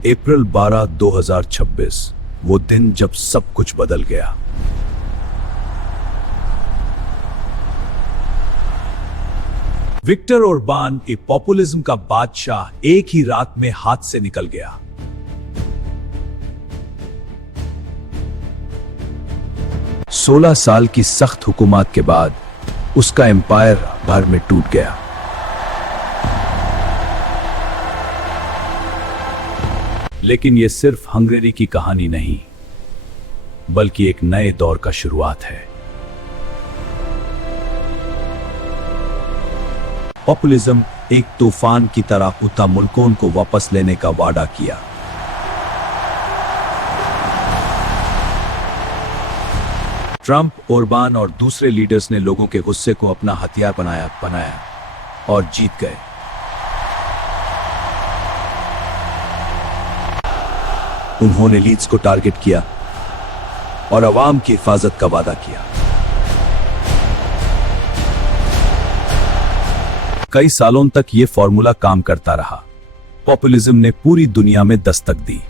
अप्रैल 12, 2026 वो दिन जब सब कुछ बदल गया। विक्टर ओरबान, एक पॉपुलिज्म का बादशाह, एक ही रात में हाथ से निकल गया। सोलह साल की सख्त हुकूमत के बाद उसका एम्पायर भर में टूट गया। लेकिन यह सिर्फ हंगेरी की कहानी नहीं, बल्कि एक नए दौर का शुरुआत है। पॉपुलिज्म एक तूफान की तरह उठा, मुल्कों को वापस लेने का वादा किया। ट्रंप, ओरबान और दूसरे लीडर्स ने लोगों के गुस्से को अपना हथियार बनाया और जीत गए। उन्होंने लीड्स को टारगेट किया और अवाम की हिफाजत का वादा किया। कई सालों तक यह फॉर्मूला काम करता रहा। पॉपुलिज्म ने पूरी दुनिया में दस्तक दी।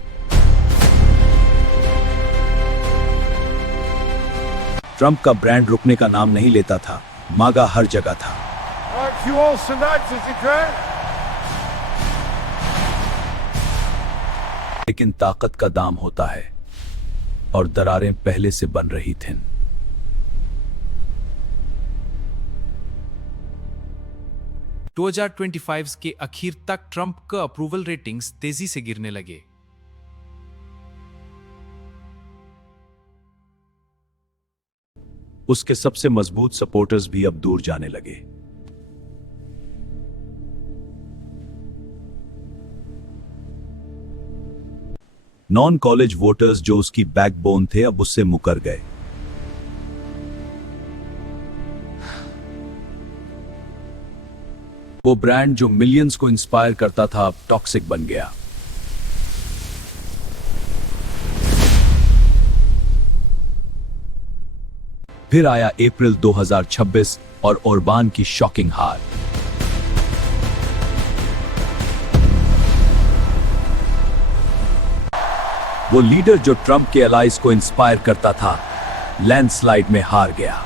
ट्रंप का ब्रांड रुकने का नाम नहीं लेता था। मागा हर जगह था। लेकिन ताकत का दाम होता है और दरारें पहले से बन रही थीं। टू 2025 के आखिर तक ट्रंप का अप्रूवल रेटिंग्स तेजी से गिरने लगे। उसके सबसे मजबूत सपोर्टर्स भी अब दूर जाने लगे। नॉन कॉलेज वोटर्स जो उसकी बैकबोन थे, अब उससे मुकर गए। वो ब्रांड जो मिलियंस को इंस्पायर करता था, अब टॉक्सिक बन गया। फिर आया अप्रैल 2026 और ओरबान की शॉकिंग हार। वो लीडर जो ट्रंप के अलाइज को इंस्पायर करता था, लैंडस्लाइड में हार गया।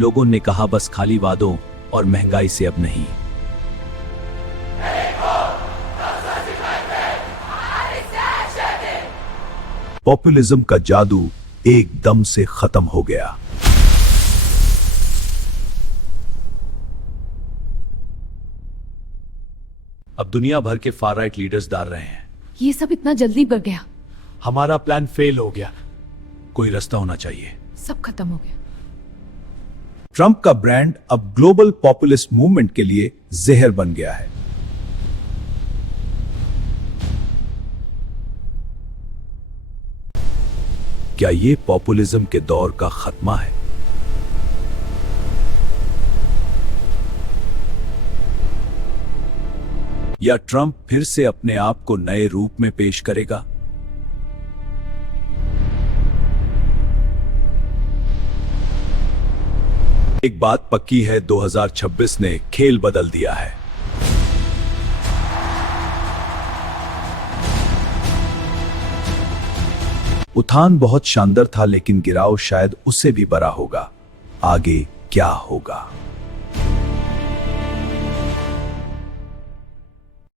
लोगों ने कहा बस खाली वादों और महंगाई से अब नहीं। पॉपुलिज्म का जादू एकदम से खत्म हो गया। अब दुनिया भर के फार राइट लीडर्स डाल रहे हैं, ये सब इतना जल्दी बढ़ गया। हमारा प्लान फेल हो गया। कोई रास्ता होना चाहिए। सब खत्म हो गया। ट्रंप का ब्रांड अब ग्लोबल पॉपुलिस्ट मूवमेंट के लिए जहर बन गया है। क्या ये पॉपुलिज्म के दौर का खात्मा है? या ट्रंप फिर से अपने आप को नए रूप में पेश करेगा? एक बात पक्की है, 2026 ने खेल बदल दिया है। उठान बहुत शानदार था, लेकिन गिराव शायद उससे भी बड़ा होगा। आगे क्या होगा?